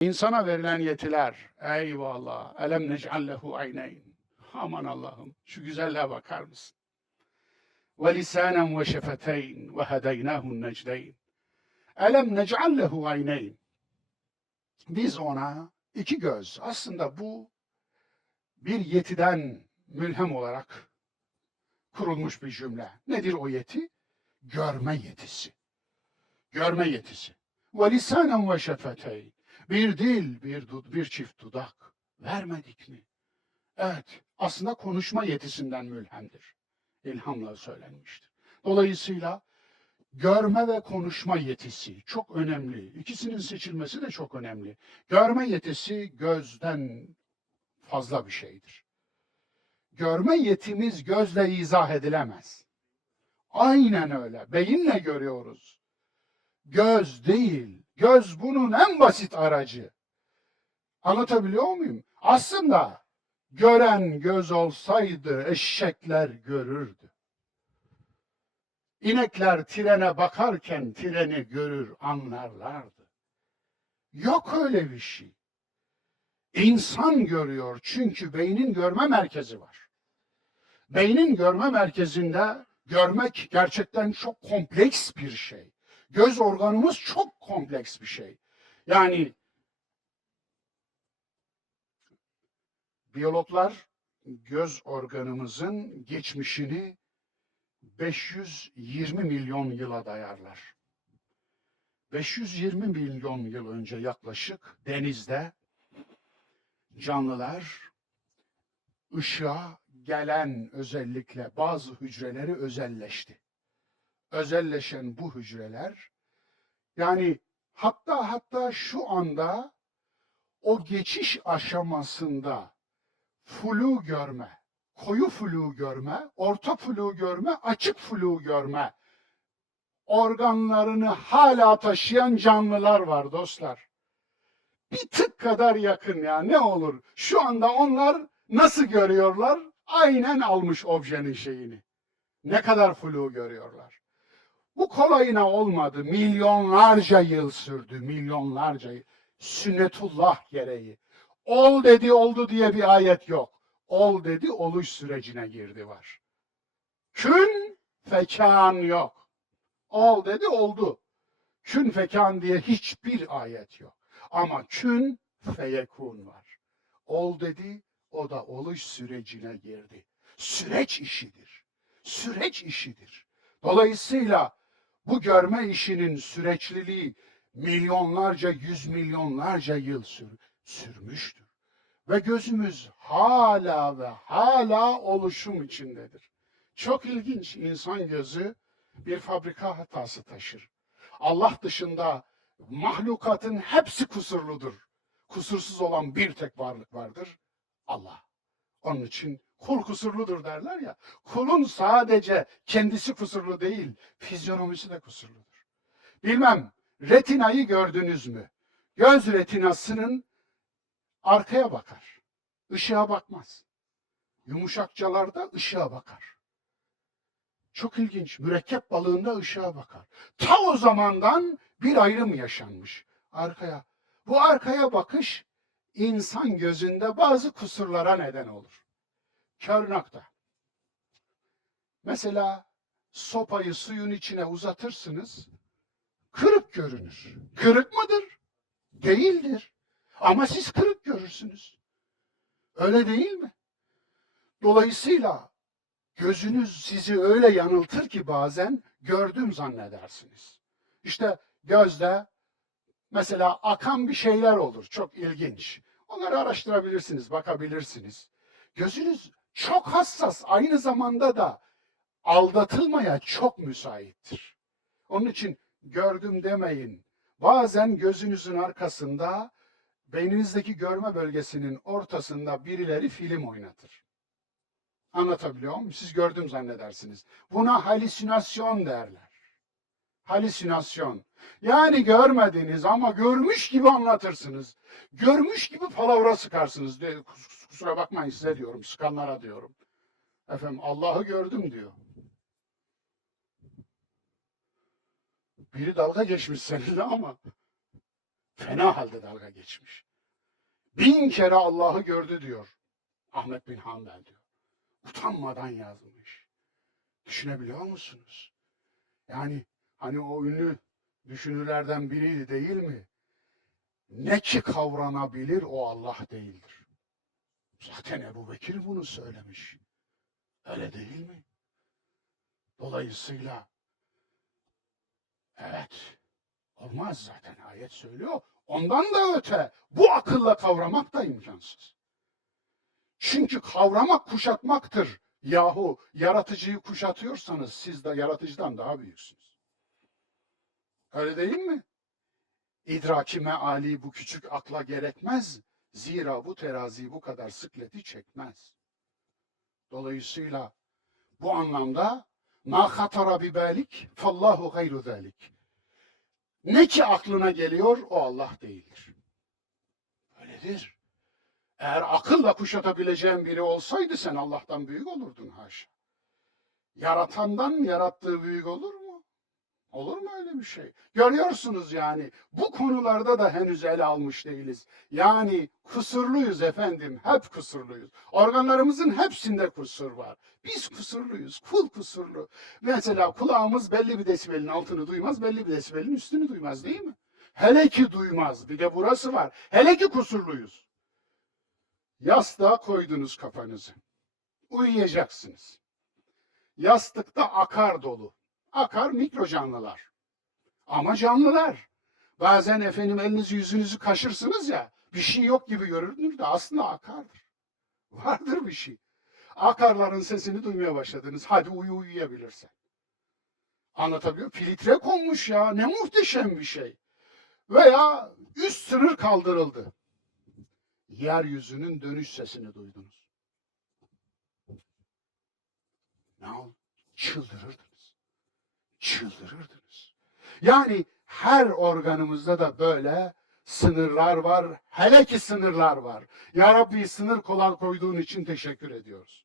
İnsana verilen yetiler. Eyvallah. Elem nec'allehu ayneyn. Aman Allah'ım şu güzelliğe bakar mısın? Ve lisanen ve şefeteyn ve hedeynahu necdeyn. Elem nec'allehu ayneyn. Biz ona iki göz. Aslında bu bir yetiden mülhem olarak kurulmuş bir cümle. Nedir o yeti? Görme yetisi. Görme yetisi. Ve lisanen ve şefeteyn. Bir dil, bir, dud, bir çift dudak vermedik mi? Evet, aslında konuşma yetisinden mülhemdir. İlhamla söylenmiştir. Dolayısıyla görme ve konuşma yetisi çok önemli. İkisinin seçilmesi de çok önemli. Görme yetisi gözden fazla bir şeydir. Görme yetimiz gözle izah edilemez. Aynen öyle. Beyinle görüyoruz. Göz değil. Göz bunun en basit aracı. Anlatabiliyor muyum? Aslında gören göz olsaydı eşekler görürdü. İnekler trene bakarken treni görür anlarlardı. Yok öyle bir şey. İnsan görüyor çünkü beynin görme merkezi var. Beynin görme merkezinde görmek gerçekten çok kompleks bir şey. Göz organımız çok kompleks bir şey. Yani biyologlar göz organımızın geçmişini 520 milyon yıla dayarlar. 520 milyon yıl önce yaklaşık denizde canlılar ışığa gelen özellikle bazı hücreleri özelleşti. Özelleşen bu hücreler yani hatta hatta şu anda o geçiş aşamasında flu görme, koyu flu görme, orta flu görme, açık flu görme organlarını hala taşıyan canlılar var dostlar. Bir tık kadar yakın ya ne olur. Şu anda onlar nasıl görüyorlar? Aynen almış objenin şeyini. Ne kadar flu görüyorlar. Bu kolayına olmadı. Milyonlarca yıl sürdü. Milyonlarca yıl. Sünnetullah gereği. Ol dedi oldu diye bir ayet yok. Ol dedi oluş sürecine girdi var. Kün fekan yok. Ol dedi oldu. Kün fekan diye hiçbir ayet yok. Ama kün feyekun var. Ol dedi o da oluş sürecine girdi. Süreç işidir. Süreç işidir. Dolayısıyla bu görme işinin süreçliliği milyonlarca, yüz milyonlarca yıl sür, sürmüştür. Ve gözümüz hala ve hala oluşum içindedir. Çok ilginç insan gözü bir fabrika hatası taşır. Allah dışında mahlukatın hepsi kusurludur. Kusursuz olan bir tek varlık vardır. Allah. Onun için kul kusurludur derler ya. Kulun sadece kendisi kusurlu değil, fizyonomisi de kusurludur. Bilmem retinayı gördünüz mü? Göz retinasının arkaya bakar. Işığa bakmaz. Yumuşakçalarda ışığa bakar. Çok ilginç. Mürekkep balığında ışığa bakar. Ta o zamandan bir ayrım yaşanmış. Arkaya. Bu arkaya bakış insan gözünde bazı kusurlara neden olur. Kör. Mesela sopayı suyun içine uzatırsınız, kırık görünür. Kırık mıdır? Değildir. Ama siz kırık görürsünüz. Öyle değil mi? Dolayısıyla gözünüz sizi öyle yanıltır ki bazen gördüm zannedersiniz. İşte gözde mesela akan bir şeyler olur. Çok ilginç. Onları araştırabilirsiniz, bakabilirsiniz. Gözünüz çok hassas, aynı zamanda da aldatılmaya çok müsaittir. Onun için gördüm demeyin. Bazen gözünüzün arkasında, beyninizdeki görme bölgesinin ortasında birileri film oynatır. Anlatabiliyor muyum? Siz gördüm zannedersiniz. Buna halüsinasyon derler. Halüsinasyon. Yani görmediniz ama görmüş gibi anlatırsınız. Görmüş gibi palavra sıkarsınız. De, kus- kusura bakmayın size diyorum, sıkanlara diyorum. Efendim Allah'ı gördüm diyor. Biri dalga geçmiş seninle ama fena halde dalga geçmiş. Bin kere Allah'ı gördü diyor Ahmet bin Hanbel diyor. Utanmadan yazmış. Düşünebiliyor musunuz? Yani hani o ünlü düşünürlerden biriydi değil mi? Ne ki kavranabilir o Allah değildir. Zaten Ebu Bekir bunu söylemiş. Öyle değil mi? Dolayısıyla evet olmaz zaten ayet söylüyor. Ondan da öte bu akılla kavramak da imkansız. Çünkü kavramak kuşatmaktır. Yahu yaratıcıyı kuşatıyorsanız siz de yaratıcıdan daha büyüksünüz. Öyle değil mi? İdraki meali bu küçük akla gerekmez. Zira bu terazi bu kadar sıkleti çekmez. Dolayısıyla bu anlamda ma hatara bi balik fallahu gayru zalik. Ne ki aklına geliyor o Allah değildir. Öyledir. Eğer akılla kuşatabileceğin biri olsaydı sen Allah'tan büyük olurdun haşa. Yaratandan yarattığı büyük olur mu? Olur mu öyle bir şey? Görüyorsunuz yani bu konularda da henüz ele almış değiliz. Yani kusurluyuz efendim, hep kusurluyuz. Organlarımızın hepsinde kusur var. Biz kusurluyuz, kul kusurlu. Mesela kulağımız belli bir desibelin altını duymaz, belli bir desibelin üstünü duymaz değil mi? Hele ki duymaz, bir de burası var. Hele ki kusurluyuz. Yastığa koydunuz kafanızı. Uyuyacaksınız. Yastıkta akar dolu. Akar mikro canlılar. Ama canlılar. Bazen efendim elinizi yüzünüzü kaşırsınız ya bir şey yok gibi görünür de aslında akardır. Vardır bir şey. Akarların sesini duymaya başladınız. Hadi uyu uyuyabilirsen. Anlatabiliyor? Filtre konmuş ya. Ne muhteşem bir şey. Veya üst sınır kaldırıldı. Yeryüzünün dönüş sesini duydunuz. Ne oldu? Çıldırırdınız. Çıldırırdınız. Yani her organımızda da böyle sınırlar var. Hele ki sınırlar var. Ya Rabbi sınır kolay koyduğun için teşekkür ediyoruz.